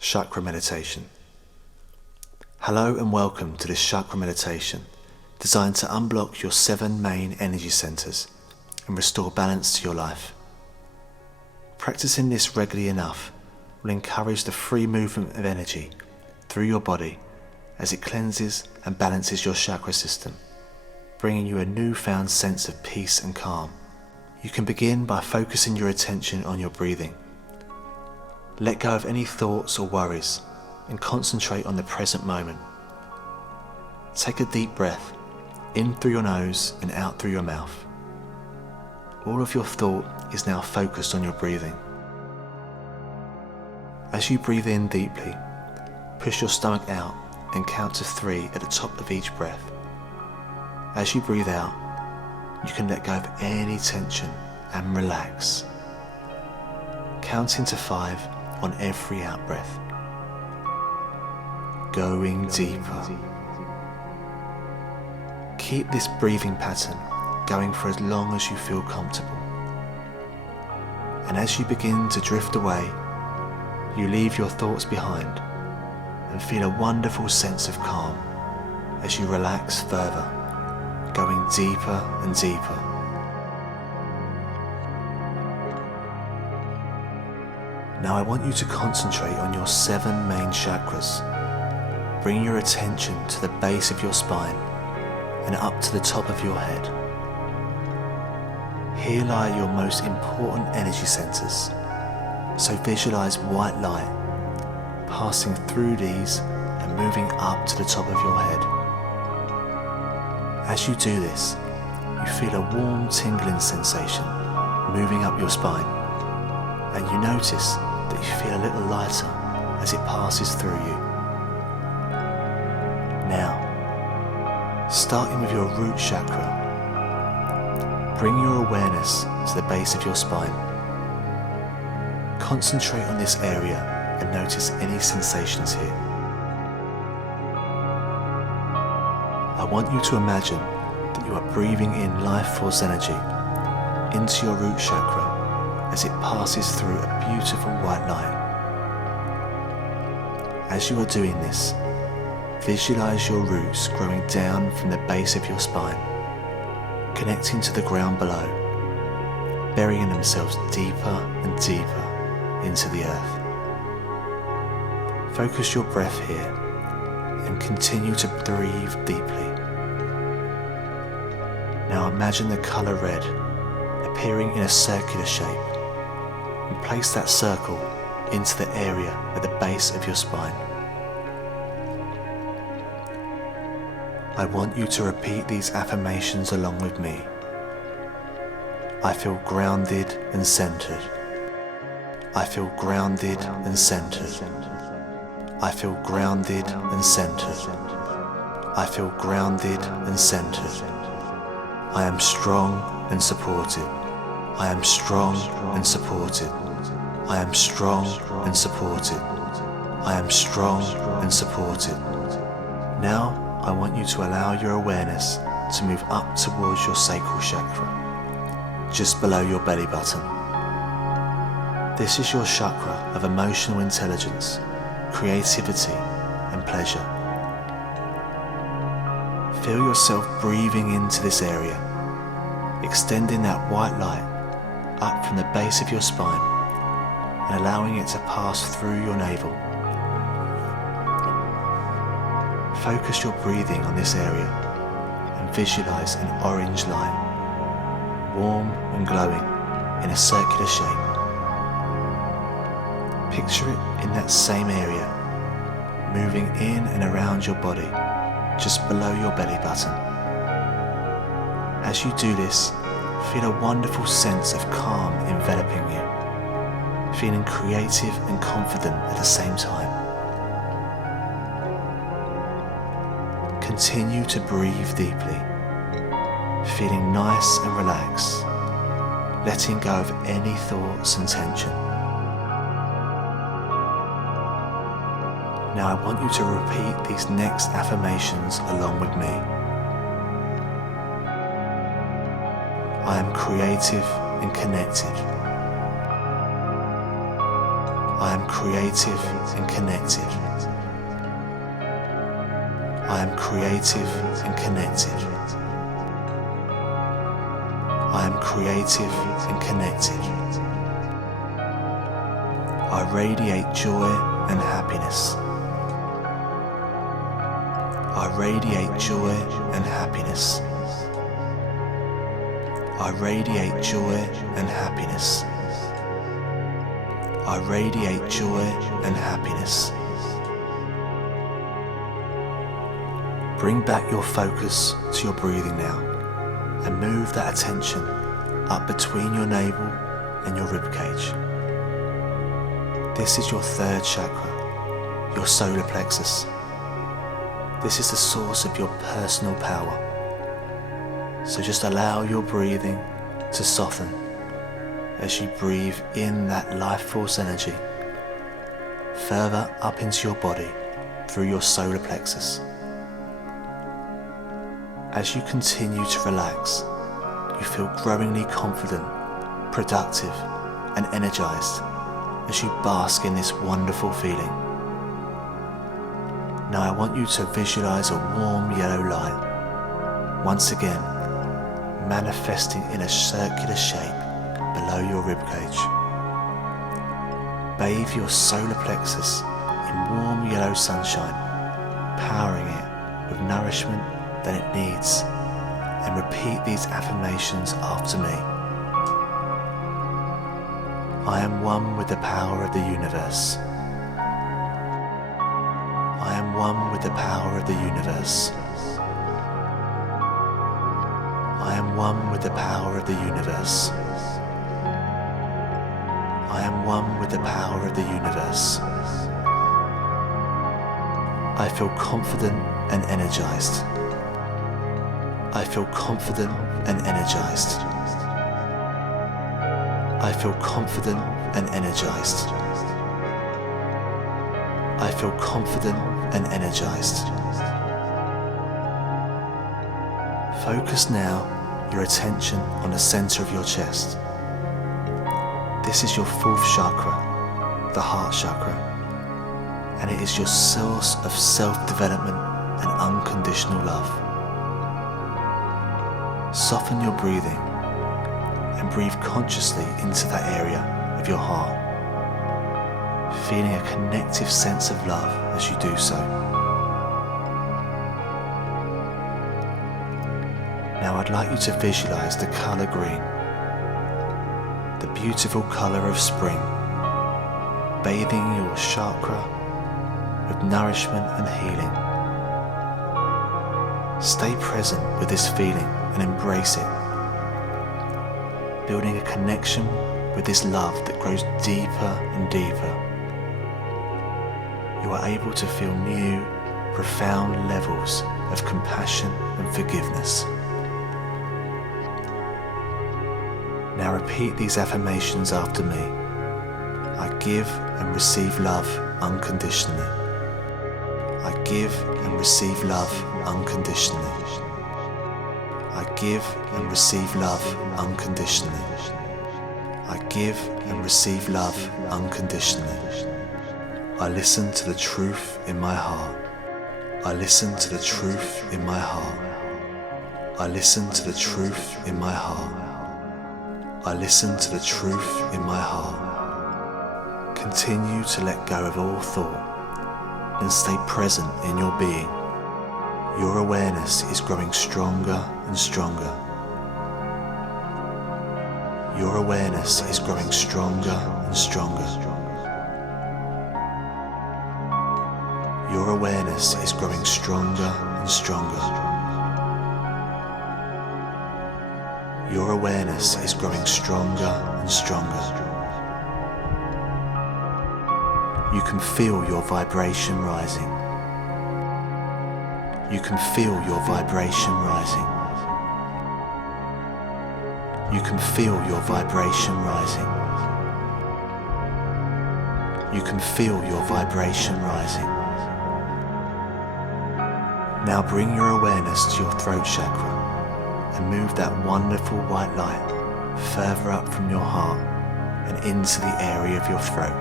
Chakra meditation. Hello and welcome to this chakra meditation designed to unblock your 7 main energy centers and restore balance to your life. Practicing this regularly enough will encourage the free movement of energy through your body as it cleanses and balances your chakra system, bringing you a newfound sense of peace and calm. You can begin by focusing your attention on your breathing. Let go of any thoughts or worries and concentrate on the present moment. Take a deep breath in through your nose and out through your mouth. All of your thought is now focused on your breathing. As you breathe in deeply, push your stomach out and count to 3 at the top of each breath. As you breathe out, you can let go of any tension and relax. Counting to 5 on every out-breath. Going deeper. Keep this breathing pattern going for as long as you feel comfortable. And as you begin to drift away, you leave your thoughts behind and feel a wonderful sense of calm as you relax further, going deeper and deeper. Now I want you to concentrate on your 7 main chakras. Bring your attention to the base of your spine and up to the top of your head. Here lie your most important energy centers, so visualize white light passing through these and moving up to the top of your head. As you do this, you feel a warm tingling sensation moving up your spine, and you notice that you feel a little lighter as it passes through you. Now, starting with your root chakra, bring your awareness to the base of your spine. Concentrate on this area and notice any sensations here. I want you to imagine that you are breathing in life force energy into your root chakra as it passes through a beautiful white light. As you are doing this, visualize your roots growing down from the base of your spine, connecting to the ground below, burying themselves deeper and deeper into the earth. Focus your breath here and continue to breathe deeply. Now imagine the color red appearing in a circular shape, and place that circle into the area at the base of your spine. I want you to repeat these affirmations along with me. I feel grounded and centered. I feel grounded and centered. I feel grounded and centered. I feel grounded and centered. I am strong and supported. I am strong and supported. I am strong and supported. I am strong and supported. Now I want you to allow your awareness to move up towards your sacral chakra, just below your belly button. This is your chakra of emotional intelligence, creativity, and pleasure. Feel yourself breathing into this area, extending that white light up from the base of your spine and allowing it to pass through your navel. Focus your breathing on this area and visualize an orange light, warm and glowing in a circular shape. Picture it in that same area, moving in and around your body, just below your belly button. As you do this, feel a wonderful sense of calm enveloping you, feeling creative and confident at the same time. Continue to breathe deeply, feeling nice and relaxed, letting go of any thoughts and tension. Now I want you to repeat these next affirmations along with me. I am creative and connected. I am creative and connected. I am creative and connected. I am creative and connected. I radiate joy and happiness. I radiate joy and happiness. I radiate joy and happiness. I radiate joy and happiness. Bring back your focus to your breathing now and move that attention up between your navel and your ribcage. This is your third chakra, your solar plexus. This is the source of your personal power. So just allow your breathing to soften as you breathe in that life force energy further up into your body through your solar plexus. As you continue to relax, you feel growingly confident, productive, and energized as you bask in this wonderful feeling. Now I want you to visualize a warm yellow light, once again manifesting in a circular shape below your ribcage. Bathe your solar plexus in warm yellow sunshine, powering it with nourishment that it needs, and repeat these affirmations after me. I am one with the power of the universe. I am one with the power of the universe. I am one with the power of the universe. I am one with the power of the universe. I feel confident and energized. I feel confident and energized. I feel confident and energized. I feel confident and energized. Focus now your attention on the center of your chest. This is your fourth chakra, the heart chakra, and it is your source of self-development and unconditional love. Soften your breathing and breathe consciously into that area of your heart, feeling a connective sense of love as you do so. Now I'd like you to visualize the color green, the beautiful color of spring, bathing your chakra with nourishment and healing. Stay present with this feeling and embrace it, building a connection with this love that grows deeper and deeper. You are able to feel new, profound levels of compassion and forgiveness. Now repeat these affirmations after me. I give and receive love unconditionally. I give and receive love unconditionally. I give and receive love unconditionally. I give and receive love unconditionally. I listen to the truth in my heart. I listen to the truth in my heart. I listen to the truth in my heart. I listen to the truth in my heart. Continue to let go of all thought and stay present in your being. Your awareness is growing stronger and stronger. Your awareness is growing stronger and stronger. Your awareness is growing stronger and stronger. Your awareness is growing stronger and stronger. You can feel your vibration rising. You can feel your vibration rising. You can feel your vibration rising. You can feel your vibration rising. Now bring your awareness to your throat chakra and move that wonderful white light further up from your heart and into the area of your throat.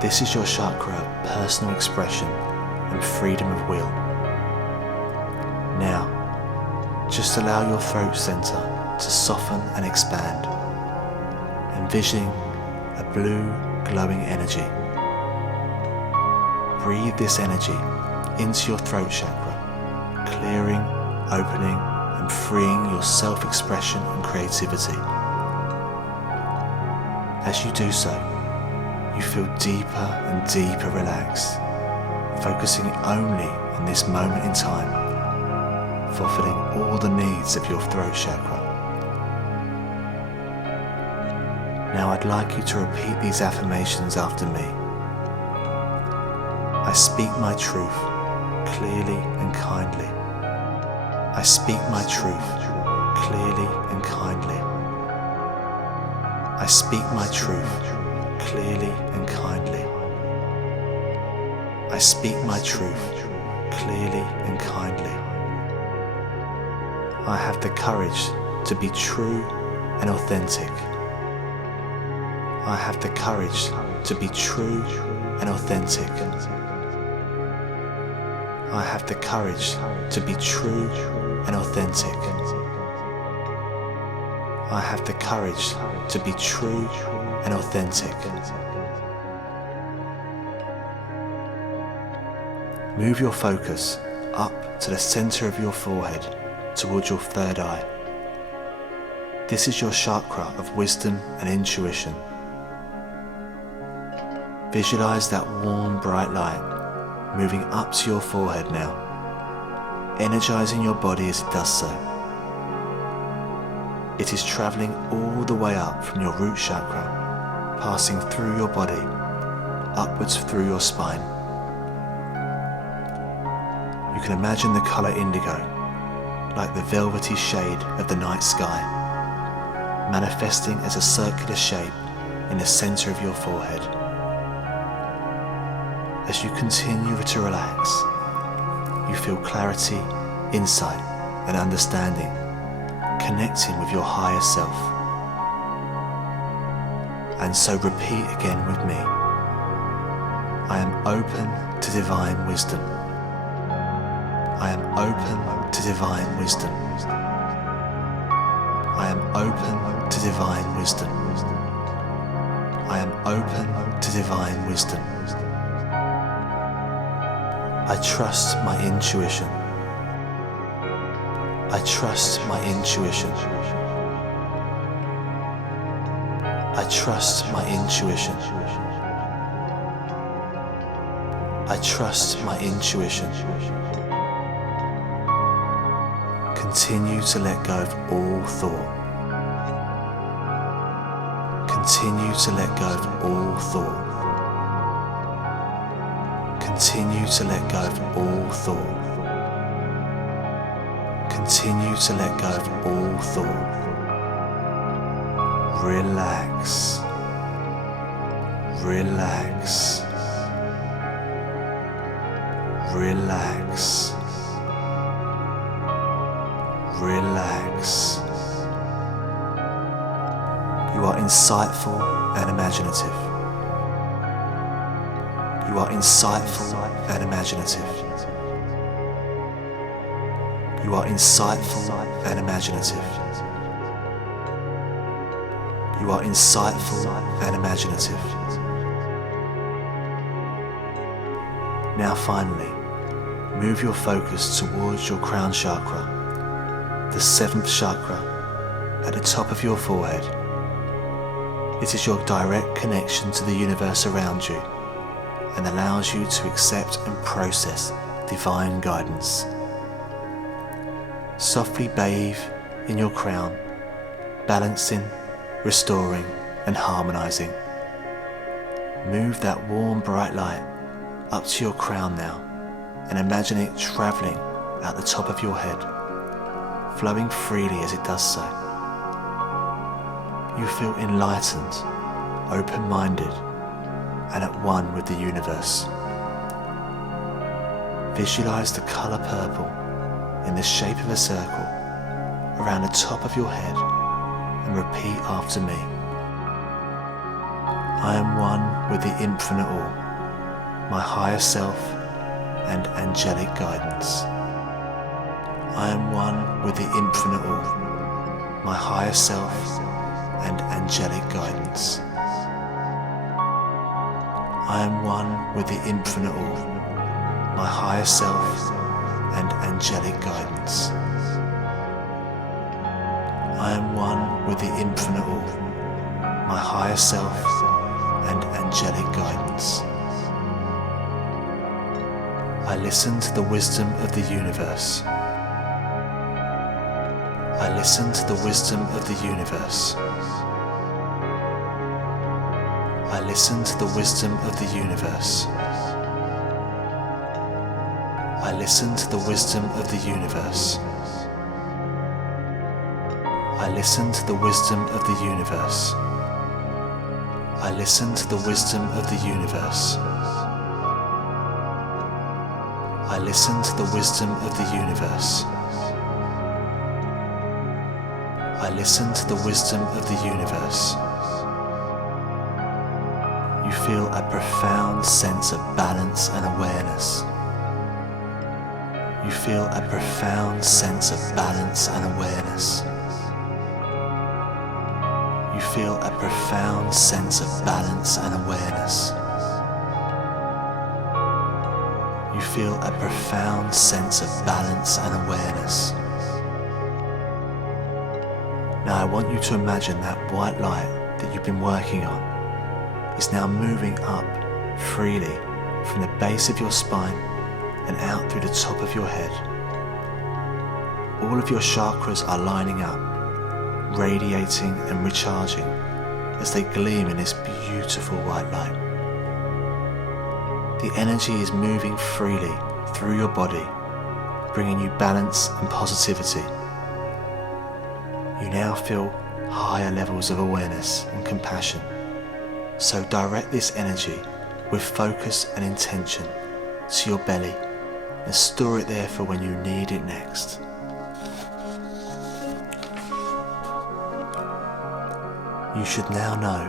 This is your chakra of personal expression and freedom of will. Now, just allow your throat center to soften and expand, envisioning a blue glowing energy. Breathe this energy into your throat chakra, clearing, opening, and freeing your self-expression and creativity. As you do so, you feel deeper and deeper relaxed, focusing only on this moment in time, fulfilling all the needs of your throat chakra. Now I'd like you to repeat these affirmations after me. I speak my truth clearly and kindly. I speak my truth clearly and kindly. I speak my truth clearly and kindly. I speak my truth clearly and kindly. I have the courage to be true and authentic. I have the courage to be true and authentic. I have the courage to be true and authentic. I have the courage to be true and authentic. Move your focus up to the center of your forehead towards your third eye. This is your chakra of wisdom and intuition. Visualize that warm, bright light moving up to your forehead now, energizing your body as it does so. It is traveling all the way up from your root chakra, passing through your body, upwards through your spine. You can imagine the color indigo, like the velvety shade of the night sky, manifesting as a circular shape in the center of your forehead. As you continue to relax, you feel clarity, insight, and understanding, connecting with your higher self. And so repeat again with me. I am open to divine wisdom. I am open to divine wisdom. I am open to divine wisdom. I am open to divine wisdom. I trust my intuition. I trust my intuition. I trust my intuition. I trust my intuition. Continue to let go of all thought. Continue to let go of all thought. Continue to let go of all thought. Continue to let go of all thought. Relax. Relax. Relax. Relax. You are insightful and imaginative. You are insightful and imaginative. You are insightful and imaginative. You are insightful and imaginative. Now finally, move your focus towards your crown chakra, the seventh chakra at the top of your forehead. It is your direct connection to the universe around you and allows you to accept and process divine guidance. Softly bathe in your crown, balancing, restoring, and harmonizing. Move that warm, bright light up to your crown now and imagine it traveling out the top of your head, flowing freely as it does so. You feel enlightened, open-minded, and at one with the universe. Visualize the color purple in the shape of a circle around the top of your head and repeat after me. I am one with the infinite all, my higher self and angelic guidance. I am one with the infinite all, my higher self and angelic guidance. I am one with the infinite all, my higher self and angelic guidance. I am one with the infinite all, my higher self and angelic guidance. I listen to the wisdom of the universe. I listen to the wisdom of the universe. I listen to the wisdom of the universe. I listen to the wisdom of the universe. I listen to the wisdom of the universe. I listen to the wisdom of the universe. I listen to the wisdom of the universe. I listen to the wisdom of the universe. You feel a profound sense of balance and awareness. You feel a profound sense of balance and awareness. You feel a profound sense of balance and awareness. You feel a profound sense of balance and awareness. Now I want you to imagine that white light that you've been working on is now moving up freely from the base of your spine and out through the top of your head. All of your chakras are lining up, radiating and recharging as they gleam in this beautiful white light. The energy is moving freely through your body, bringing you balance and positivity. You now feel higher levels of awareness and compassion. So direct this energy with focus and intention to your belly and store it there for when you need it next. You should now know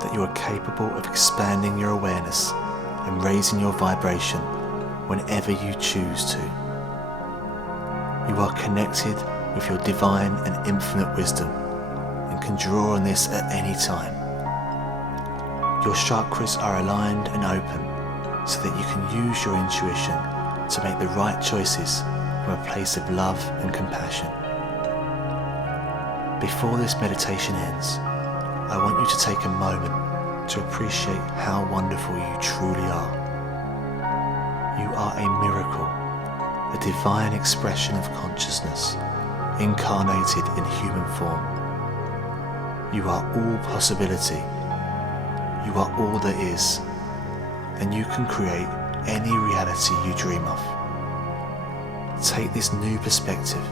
that you are capable of expanding your awareness and raising your vibration whenever you choose to. You are connected with your divine and infinite wisdom and can draw on this at any time. Your chakras are aligned and open so that you can use your intuition to make the right choices from a place of love and compassion. Before this meditation ends, I want you to take a moment to appreciate how wonderful you truly are. You are a miracle, a divine expression of consciousness, incarnated in human form. You are all possibility. You are all there is, and you can create any reality you dream of. Take this new perspective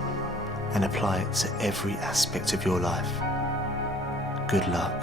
and apply it to every aspect of your life. Good luck.